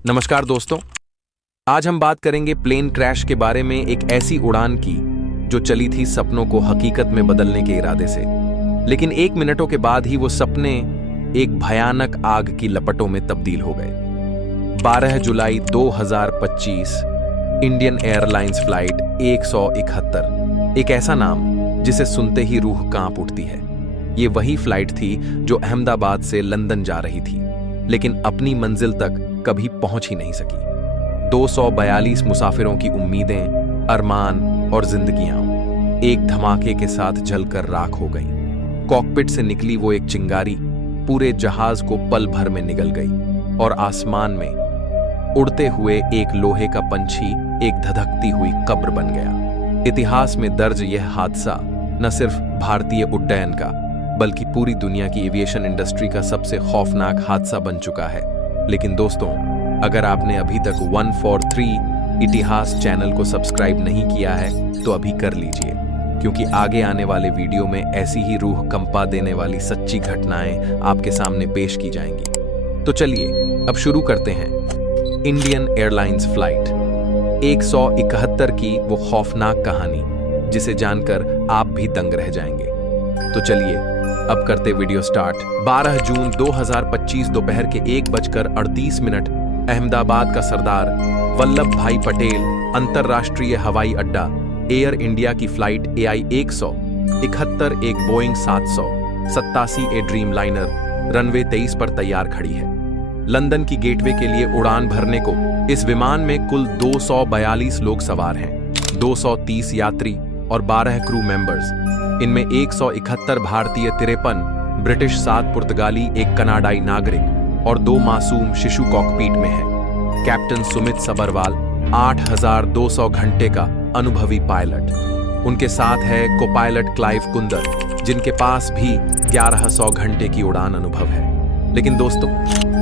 नमस्कार दोस्तों। आज हम बात करेंगे प्लेन क्रैश के बारे में, एक ऐसी उड़ान की जो चली थी सपनों को हकीकत में बदलने के इरादे से, लेकिन 1 मिनटों के बाद ही वो सपने एक भयानक आग की लपटों में तब्दील हो गए। 12 जुलाई 2025 इंडियन एयरलाइंस फ्लाइट 171, एक ऐसा नाम जिसे सुनते ही रूह कांप उठती है। ये वही फ्लाइट थी जो अहमदाबाद से लंदन जा रही थी, लेकिन अपनी मंजिल तक कभी पहुंच ही नहीं सकी। 242 मुसाफिरों की उम्मीदें, अरमान और जिंदगियां एक धमाके के साथ जलकर राख हो गईं। कॉकपिट से निकली वो एक चिंगारी पूरे जहाज को पल भर में निगल गई और आसमान में उड़ते हुए एक लोहे का पंछी एक धधकती हुई कब्र बन गया। इतिहास में दर्ज यह हादसा न सिर्फ भारतीय उड्डयन का बल्कि पूरी दुनिया की एविएशन इंडस्ट्री का सबसे खौफनाक हादसा बन चुका है। लेकिन दोस्तों, अगर आपने अभी तक 143 इतिहास चैनल को सब्सक्राइब नहीं किया है तो अभी कर लीजिए, क्योंकि आगे आने वाले वीडियो में ऐसी ही रूह कंपा देने वाली सच्ची घटनाएं आपके सामने पेश की जाएंगी। तो चलिए अब शुरू करते हैं इंडियन एयरलाइंस फ्लाइट 171 की वो खौफनाक कहानी, जिसे जानकर आप भी दंग रह जाएंगे। तो चलिए अब करते वीडियो स्टार्ट। 12 जून 2025 दोपहर के 1:38 अहमदाबाद का सरदार वल्लभ भाई पटेल अंतरराष्ट्रीय हवाई अड्डा एयर इंडिया की फ्लाइट AI 171 एक Boeing 787 a dream liner runway 23 पर तैयार खड़ी है। लंदन की गेटवे के लिए उड़ान भरने को इस विमान में कुल 242 लोग सवार हैं, 230 यात्री और 12 क्रू मेंबर्स। इनमें 171 भारतीय, 53 ब्रिटिश, 7 पुर्तगाली, 1 कनाडाई नागरिक और 2 मासूम शिशु कॉकपीट में हैं। कैप्टन सुमित सबरवाल 8200 घंटे का अनुभवी पायलट। उनके साथ है को पायलट क्लाइव कुंदर, जिनके पास भी 1100 घंटे की उड़ान अनुभव है। लेकिन दोस्तों,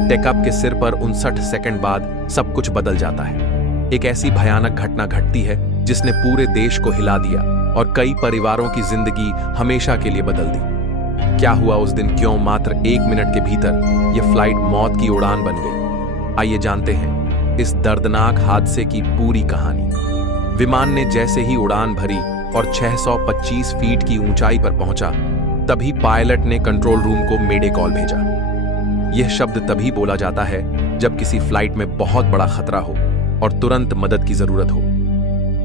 टेकअप के सिर पर 59 सेकंड बाद सब कुछ बदल जाता है। एक ऐसी भयानक घटना घटती है जिसने पूरे देश को हिला दिया और कई परिवारों की जिंदगी हमेशा के लिए बदल दी। क्या हुआ उस दिन? क्यों मात्र 1 मिनट के भीतर यह फ्लाइट मौत की उड़ान बन गई? आइए जानते हैं इस दर्दनाक हादसे की पूरी कहानी। विमान ने जैसे ही उड़ान भरी और 625 फीट की ऊंचाई पर पहुंचा, तभी पायलट ने कंट्रोल रूम को मेडे कॉल भेजा। यह शब्द तभी बोला जाता है जब किसी फ्लाइट में बहुत बड़ा खतरा हो और तुरंत मदद की जरूरत हो।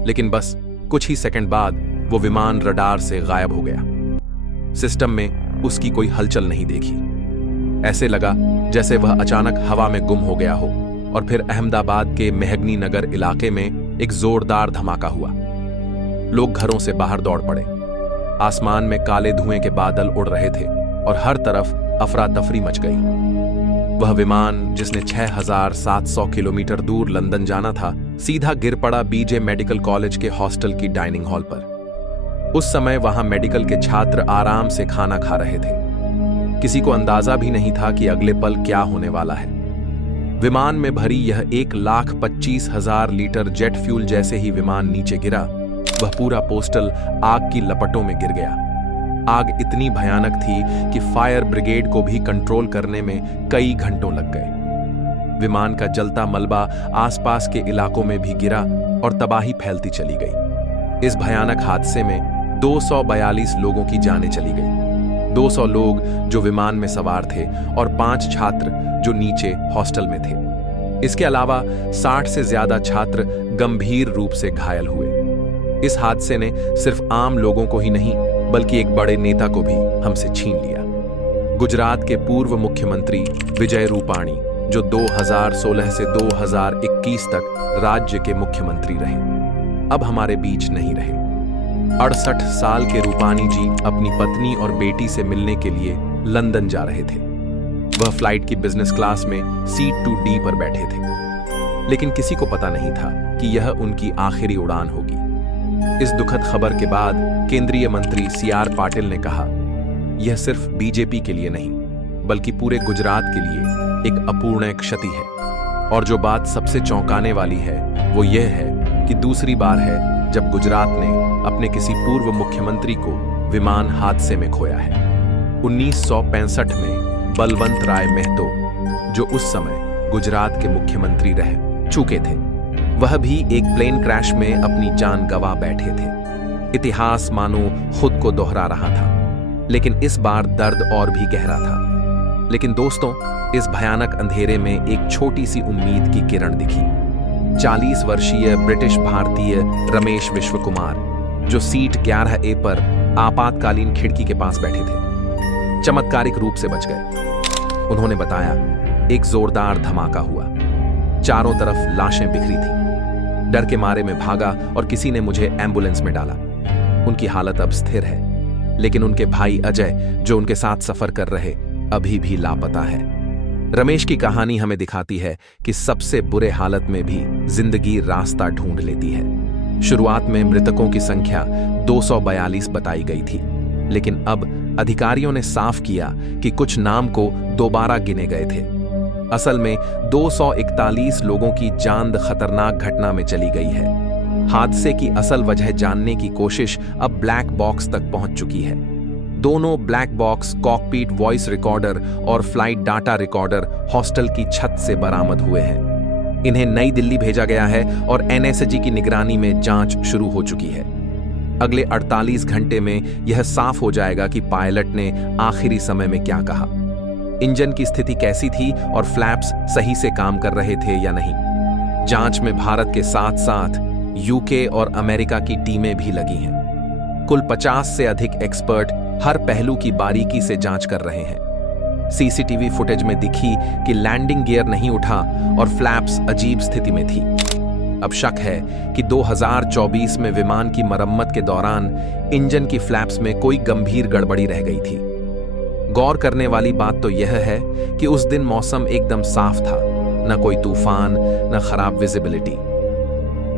लेकिन बस कुछ ही सेकंड बाद वो विमान रडार से गायब हो गया। सिस्टम में उसकी कोई हलचल नहीं देखी। ऐसे लगा जैसे वह अचानक हवा में गुम हो गया हो। और फिर अहमदाबाद के मेहगनी नगर इलाके में एक जोरदार धमाका हुआ। लोग घरों से बाहर दौड़ पड़े। आसमान में काले धुएं के बादल उड़ रहे थे और हर तरफ अफरा तफरी मच गई। वह विमान, जिसने 6700 किलोमीटर दूर लंदन जाना था, सीधा गिर पड़ा बीजे मेडिकल कॉलेज के हॉस्टल की डाइनिंग हॉल पर। उस समय वहां मेडिकल के छात्र आराम से खाना खा रहे थे। किसी को अंदाजा भी नहीं था कि अगले पल क्या होने वाला है। विमान में भरी यह 1,25,000 लीटर जेट फ्यूल जैसे ही विमान नीचे गिरा, वह पूरा पोस्टल आग की लपटों में गिर गया। आग इतनी भयानक थी कि फायर ब्रिगेड को भी कंट्रोल करने में कई घंटों लग गए। विमान का जलता मलबा आसपास के इलाकों में भी गिरा और तबाही फैलती चली गई। इस भयानक हादसे में 242 लोगों की जानें चली गई। 200 लोग जो विमान में सवार थे और 5 छात्र जो नीचे हॉस्टल में थे। इसके अलावा 60 से ज्यादा छात्र गंभीर रूप से घायल हुए। इस हादसे ने सिर्फ आम लोगों को ही नहीं बल्कि एक बड़े नेता को भी हमसे छीन लिया। गुजरात के पूर्व मुख्यमंत्री विजय रूपाणी, जो 2016 से 2021 तक राज्य के मुख्यमंत्री रहे, अब हमारे बीच नहीं रहे। 68 साल के रूपाणी जी अपनी पत्नी और बेटी से मिलने के लिए लंदन जा रहे थे। वह फ्लाइट की बिजनेस क्लास में सीट 2D पर बैठे थे, लेकिन किसी को पता नहीं था कि यह उनकी आखिरी उड़ान होगी। इस दुखद खबर के बाद केंद्रीय मंत्री CR पाटिल ने कहा, यह सिर्फ बीजेपी के लिए नहीं बल्कि पूरे गुजरात के लिए एक अपूर्णीय क्षति है। और जो बात सबसे चौंकाने वाली है वो यह है कि दूसरी बार है जब गुजरात ने अपने किसी पूर्व मुख्यमंत्री को विमान हादसे में खोया है। 1965 में बलवंत राय मेहतो, जो उस समय गुजरात के मुख्यमंत्री रह चुके थे। वह भी एक प्लेन क्रैश में अपनी जान गंवा बैठे थे। इतिहास मानो खुद को दोहरा रहा था, लेकिन इस बार दर्द और भी गहरा था। लेकिन दोस्तों, इस भयानक अंधेरे में एक छोटी सी उम्मीद की किरण दिखी। 40 वर्षीय ब्रिटिश भारतीय रमेश विश्वकुमार, जो सीट 11A पर आपातकालीन खिड़की के पास बैठे थे, चमत्कारिक रूप से बच गए। उन्होंने बताया, एक जोरदार धमाका हुआ, चारों तरफ लाशें बिखरी थी। डर के मारे में भागा और किसी ने मुझे एम्बुलेंस में डाला। उनकी हालत अब स्थिर है, लेकिन उनके भाई अजय, जो उनके साथ सफर कर रहे, अभी भी लापता है। रमेश की कहानी हमें दिखाती है कि सबसे बुरे हालत में भी जिंदगी रास्ता ढूंढ लेती है। शुरुआत में मृतकों की संख्या 242 बताई गई थी, लेकिन अब अधिकारियों ने साफ किया कि कुछ नाम को दोबारा गिने गए थे। असल में 241 लोगों की जान खतरनाक घटना में चली गई है। हादसे की असल वजह जानने की कोशिश अब ब्लैक बॉक्स तक पहुंच चुकी है। दोनों black box cockpit voice recorder और फ्लाइट डाटा रिकॉर्डर हॉस्टल की छत से बरामद हुए हैं। इन्हें नई दिल्ली भेजा गया है और एनएसजी की निगरानी में जांच शुरू हो चुकी है। अगले 48 घंटे में यह साफ हो जाएगा कि पायलट ने आखिरी समय में क्या कहा, इंजन की स्थिति कैसी थी और फ्लैप्स सही से काम कर रहे थे या नहीं। जांच में भारत के साथ साथ यूके और अमेरिका की टीमें भी लगी हैं। कुल 50 से अधिक एक्सपर्ट हर पहलू की बारीकी से जांच कर रहे हैं। सीसीटीवी फुटेज में दिखी कि लैंडिंग गियर नहीं उठा और फ्लैप्स अजीब स्थिति में थी। अब शक है कि 2024 में विमान की मरम्मत के दौरान इंजन की फ्लैप्स में कोई गंभीर गड़बड़ी रह गई थी। गौर करने वाली बात तो यह है कि उस दिन मौसम एकदम साफ था, न कोई तूफान, न खराब विजिबिलिटी।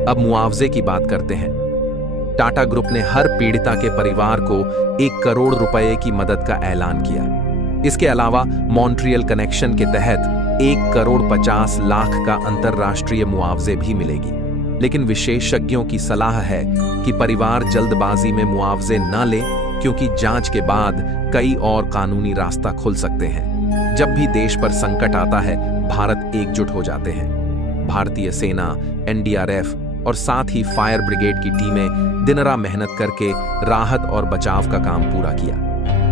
अब मुआवजे की बात करते हैं। टाटा ग्रुप ने हर पीड़िता के परिवार को 1 करोड़ रुपए की मदद का ऐलान किया। इसके अलावा मॉन्ट्रियल कनेक्शन के तहत 1 करोड़ 50 लाख का अंतरराष्ट्रीय मुआवजे भी मिलेगी। लेकिन विशेषज्ञों की सलाह है कि परिवार जल्दबाजी में मुआवजे न ले, क्योंकि जांच के बाद कई और कानूनी रास्ता खुल सकते हैं। जब भी देश पर संकट आता है, भारत एकजुट हो जाते हैं। भारतीय सेना, एनडीआरएफ और साथ ही फायर ब्रिगेड की टीमें दिन-रात मेहनत करके राहत और बचाव का काम पूरा किया।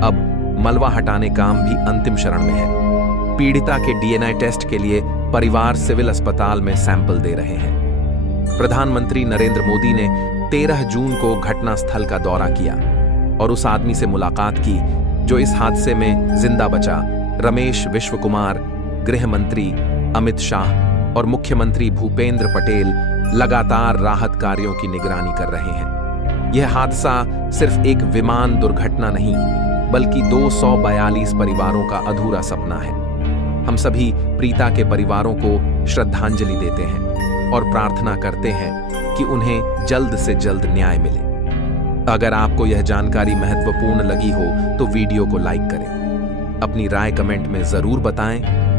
अब मलबा हटाने काम भी अंतिम चरण में है। पीड़िता के डीएनए टेस्ट के लिए परिवार सिविल अस्पताल में सैंपल दे रहे हैं। प्रधानमंत्री नरेंद्र मोदी ने 13 जून को घटनास्थल का दौरा किया और उस आदमी से मुलाकात की जो इस हादसे में जिंदा बचा। रमेश विश्वकुमार, गृह मंत्री अमित शाह और मुख्यमंत्री भूपेंद्र पटेल लगातार राहत कार्यों की निगरानी कर रहे हैं। यह हादसा सिर्फ एक विमान दुर्घटना नहीं, बल्कि 242 परिवारों का अधूरा सपना है। हम सभी प्रीता के परिवारों को श्रद्धांजलि देते हैं और प्रार्थना करते हैं कि उन्हें जल्द से जल्द न्याय मिले। अगर आपको यह जानकारी महत्वपूर्ण लगी हो तो वीडियो को लाइक करें, अपनी राय कमेंट में जरूर बताएं